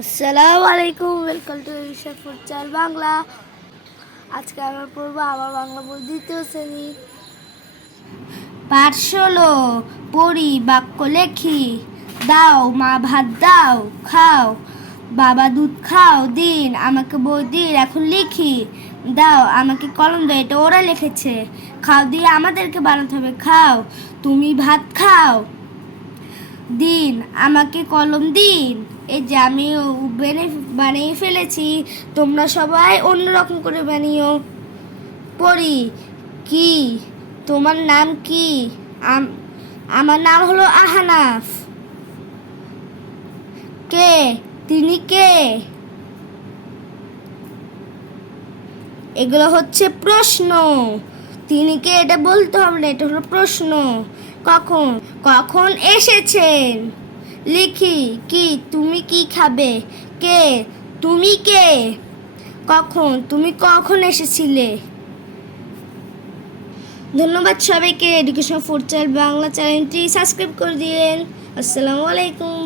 আসসালামু আলাইকুম, welcome to Rishabh ফুটচাল Bangla. আজকে আমরা পড়বো আমার বাংলা বই দ্বিতীয় শ্রেণী। পাঠ 16। পড়ি, বাক্য লেখি। দাও মা ভাত দাও, খাও বাবা দুধ খাও, দিন আমাকে বই দিন এখন লিখি। দাও আমাকে কলম দাও, এটা ওরা লিখেছে। খাও দিয়ে আমাদেরকে বানাতে হবে, খাও তুমি ভাত খাও। দিন আমাকে কলম দিন। এই যে আমি বানিয়ে ফেলেছি, তোমরা সবাই অন্যরকম করে বানিও। পড়ি, কি তোমার নাম কি? আমার নাম হলো আহনাফ। কে তিনি কে? এগুলো হচ্ছে প্রশ্ন। তিনি কে এটা বলতে হবে না, এটা হলো প্রশ্ন। কখন কখন এসেছেন? লিখি, কি তুমি কি খাবে? কে তুমি কে? কখন তুমি কখন এসেছিলে? ধন্যবাদ সবাইকে। এডুকেশন ফুটচাল বাংলা চ্যানেলটি সাবস্ক্রাইব করে দিন। আসসালামু আলাইকুম।